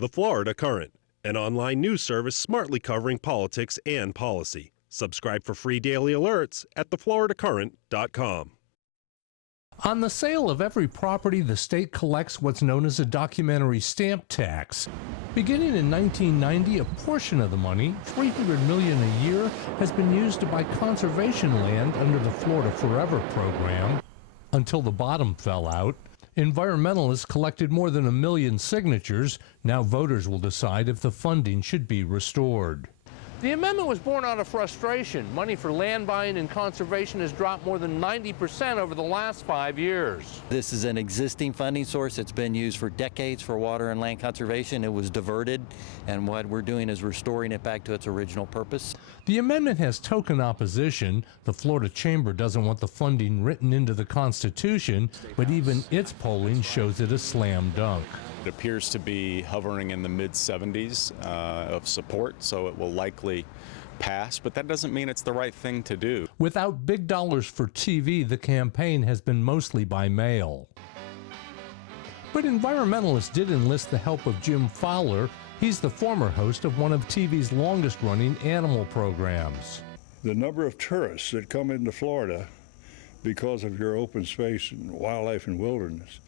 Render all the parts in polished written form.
The Florida Current, an online news service smartly covering politics and policy. Subscribe for free daily alerts at thefloridacurrent.com. On the sale of every property, the state collects what's known as a documentary stamp tax. Beginning in 1990, a portion of the money, $300 million a year, has been used to buy conservation land under the Florida Forever program until the bottom fell out. Environmentalists collected more than 1 million signatures. Now voters will decide if the funding should be restored. The amendment was born out of frustration. Money for land buying and conservation has dropped more than 90% over the last 5 years. This is an existing funding source. It's been used for decades for water and land conservation. It was diverted, and what we're doing is restoring it back to its original purpose. The amendment has token opposition. The Florida Chamber doesn't want the funding written into the Constitution, but even its polling shows it a slam dunk. It appears to be hovering in the mid-70s of support, so it will likely pass, but that doesn't mean it's the right thing to do. Without big dollars for TV, the campaign has been mostly by mail. But environmentalists did enlist the help of Jim Fowler. He's the former host of one of TV's longest-running animal programs. The number of tourists that come into Florida because of your open space and wildlife and wilderness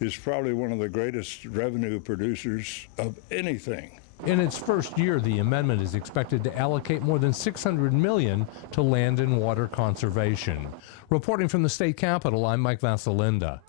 is probably one of the greatest revenue producers of anything. In its first year, the amendment is expected to allocate more than $600 million to land and water conservation. Reporting from the state capitol, I'm Mike Vasalinda.